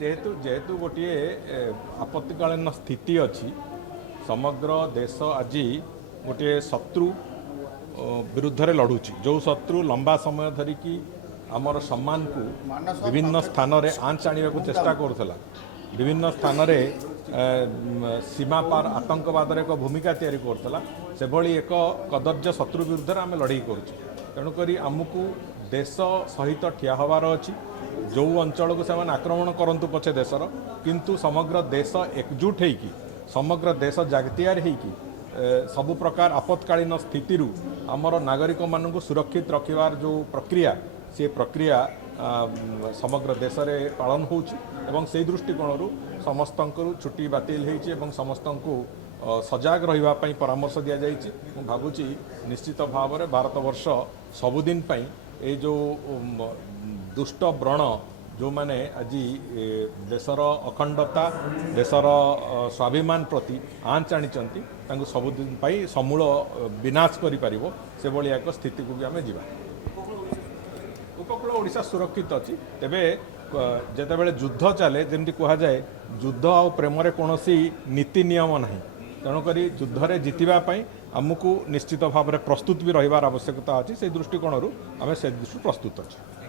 जेहेतु जेहेतु गोटे आपत्तिकालीन स्थिति अच्छी समग्र देश आज गोटे शत्रु विरुद्ध रे लड़ुची जो शत्रु लंबा समय धरिकी आमर सम्मान को विभिन्न स्थान रे आंच आने को चेष्टा करुला विभिन्न स्थान रे सीमा पार आतंकवाद एक भूमिका तैयारी करुला से भली एक कदर्य शत्रु विरुद्ध आम लड़ाई करुँ तेणुक आमको देश सहित ठिया हबार अच्छी जो अंचल को से आक्रमण करंतु पछे देशर किंतु समग्र देश एकजुट होइकी समग्र देश जागतियार होइकी सबु प्रकार आपत्कालीन स्थिति आमर नागरिक मानक सुरक्षित रखिबार जो प्रक्रिया से प्रक्रिया समग्र देश में पालन होउछि से दृष्टिकोण समस्त छुट्टी बातिल होइछि एवं समस्त सजग रहिबा पई परामर्श दिया जाइछि मु भाबुछि निश्चित भाव में भारत वर्ष सबुदिन पई ए जो दुष्ट व्रण जो माने आज देशर अखंडता देशर स्वाभिमान प्रति आंच आनिचंती तांको सबुदिन पई समूल विनाश करि परिबो से भली एक स्थिति को भी आमे जीवा उपकूल ओडिशा सुरक्षित अच्छी तेबे जेतेबेले युद्ध चले जमती कह जाए युद्ध आ प्रेम कौन नीति नियम ना तेणुक युद्ध में जितवाई आमको निश्चित भाव में प्रस्तुत भी रही आवश्यकता अच्छी से दृष्टिकोण आम से दृष्टि प्रस्तुत अच्छे।